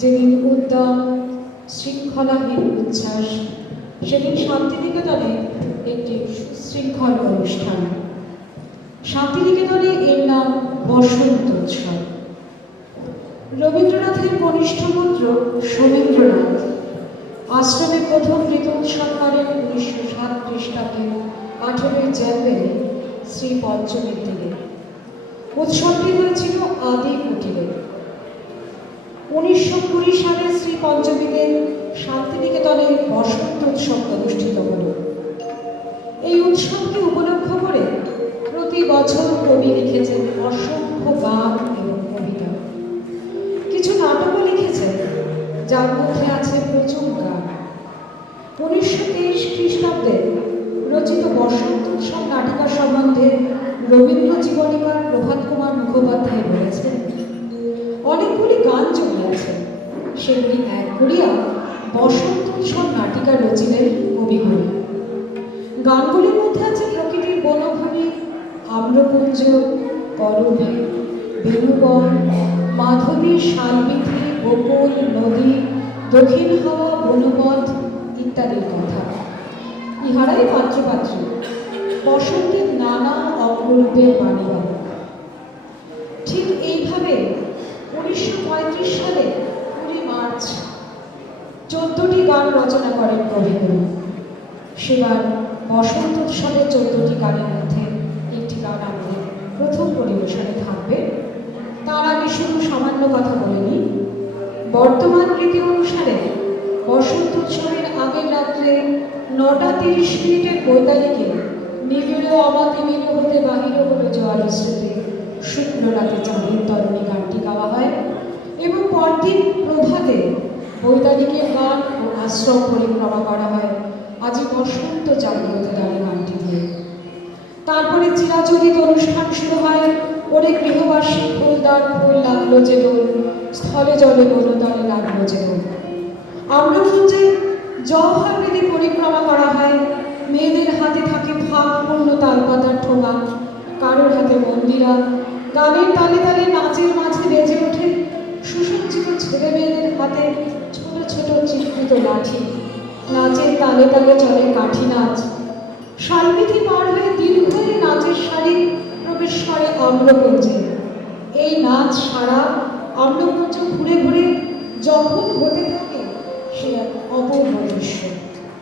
যেদিন উদ্যম শৃঙ্খলাহীন উচ্ছ্বাস, সেদিন শান্তিনিকেতনে একটি সুশৃঙ্খল অনুষ্ঠান। শান্তিনিকেতনে এর নাম বসন্ত উৎসব। রবীন্দ্রনাথের কনিষ্ঠ পুত্র সোমেন্দ্রনাথ আশ্রমে প্রথম ঋতু উৎসব করেন 1907 খ্রিস্টাব্দে 18 জানুয়ারি শ্রী পঞ্চমীর দিনে। উৎসবটি হয়েছিল আদি কুটিরে। 1920 সালে শ্রী পঞ্চমীতে শান্তিনিকেতনে বসন্ত উৎসব অনুষ্ঠিত হল। এই উৎসবকে উপলক্ষ করে প্রতি বছর কবি লিখেছেন অসংখ্য গান এবং কবিতা। কিছু নাটকও লিখেছেন, যার মধ্যে আছে প্রচুর গান। 1923 খ্রিস্টাব্দে রচিত বসন্ত উৎসব নাটিকা সম্বন্ধে রবীন্দ্র জীবনীকার প্রভাত কুমার মুখোপাধ্যায় বলেছেন, অনেকগুলি গান জমিয়াছে, সেগুলি এক করিয়া বসন্ত উৎসব নাটিকা রচিলেন কবিগুরু। গানগুলির মধ্যে আছে প্রকৃতির বনভূমি, আম্রকুঞ্জ, করবী, বেণুবন, মাধবী, শালবিথি, বকুল, নদী, দক্ষিণ হাওয়া, বনপথ ইত্যাদির কথা। ইহারাই পাত্রপাত্রী, বসন্তের নানা অঙ্গরূপের বাণীবান। ঠিক এইভাবে 1935 সালে 20 মার্চ 14টি গান রচনা করেন কবিগুরু। সেবার বসন্ত উৎসবের 14টি গানের মধ্যে একটি গান আমাদের প্রথম পরিবেশনে থাকবে। তার আগে শুধু সামান্য কথা বলে নিই। বর্তমান রীতি অনুসারে বসন্ত উৎসবের আগের রাত্রে 9:30 বৈতালিকে নিবিড় অবাতিবিল হতে বাহির হল জোয়ার স্রোতে শুক্ল রাতে চাঁদের তরণী গানটি গাওয়া হয় এবং পরদিন প্রভাতে বৈতালিকের গান ও আশ্রম পরিক্রমা করা হয় আজি বসন্ত জাগ্রত গানে গানটি দিয়ে। তারপরে চিরাচরিত অনুষ্ঠান শুরু হয়, ওরে গৃহবাসী ফুলদার ফুল লাগলো যে দোল, স্থলে জলে বনদলে লাগলো যে দোল। আম্রকুঞ্জে জওহর বেদী পরিক্রমা করা হয়, মেয়েদের হাতে থাকে ভাবপূর্ণ তালপাতার ঠোঙা, কারোর হাতে মন্দিরা। গানের তালে তালে নাচের মাঝে বেজে ওঠে সুসজ্জিত ছেলে মেয়েদের হাতে ছোট ছোট চিত্রিত লাঠি। নাচের তালে তালে চলে কাঠি নাচ। শালবিথি পার হয়ে দীর্ঘ নাচের সারি প্রবেশ করে আম্রকুঞ্জে। এই নাচ সারা আম্রকুঞ্জ ঘুরে ঘুরে যখন হতে থাকে সে এক অপূর্ব দৃশ্য।